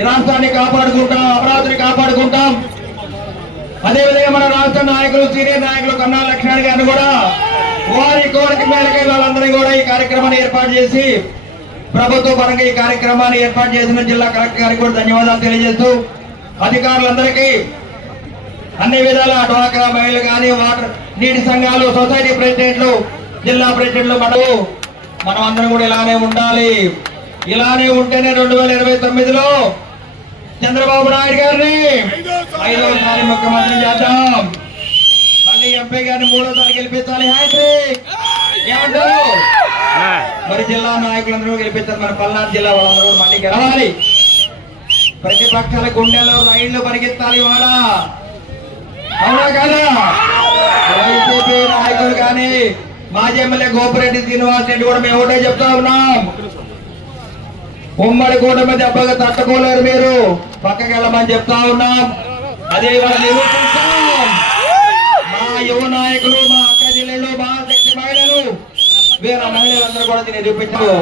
ఈ రాష్ట్రాన్ని కాపాడుకుంటాం, అమరావతిని కాపాడుకుంటాం. అదేవిధంగా మన రాష్ట్ర నాయకులు, సీనియర్ నాయకులు కన్నా లక్ష్మణ్ గారిని కూడా వారి కోరిక మేరకు వాళ్ళందరినీ కూడా ఈ కార్యక్రమాన్ని ఏర్పాటు చేసి ప్రభుత్వ పరంగా ఈ కార్యక్రమాన్ని ఏర్పాటు చేసిన జిల్లా కలెక్టర్ గారికి కూడా ధన్యవాదాలు తెలియజేస్తూ, అధికారులందరికీ అన్ని విధాల డ్వాక్రా మహిళలు కానీ, వాటర్ నీటి సంఘాలు, సొసైటీ ప్రెసిడెంట్లు, జిల్లా ప్రెసిడెంట్లు మనం అందరం కూడా ఇలానే ఉండాలి. ఇలానే ఉంటేనే 2029లో చంద్రబాబు నాయుడు గారిని 5వసారి ముఖ్యమంత్రి చేద్దాం. మళ్ళీ ఎంపీ గారిని 3వసారి గెలిపించాలి. హ్యాట్రిక్ ఏమంటారు? మరి జిల్లా నాయకులందరూ గెలిపించాలి. మన పల్నాడు జిల్లా వాళ్ళందరూ మళ్ళీ గెలవాలి. ప్రతిపక్షాల గుండెలో రైళ్లు పరిగెత్తాలి. వాళ్ళ అవునా కదా? వైసీపీ నాయకులు కానీ, మాజీ ఎమ్మెల్యే గోపిరెడ్డి శ్రీనివాస్ రెడ్డి కూడా మేము ఒకటే చెప్తా ఉన్నాం, ఉమ్మడి కూటమి దెబ్బగా తట్టుకోలేరు, మీరు పక్కకి వెళ్ళమని చెప్తా ఉన్నాం. అదే నిరూపిస్తాం. మా యువ నాయకులు, మా అక్క జిల్లాలో, మా శక్తి మహిళలు, వీర మహిళలందరూ కూడా నిరూపించారు.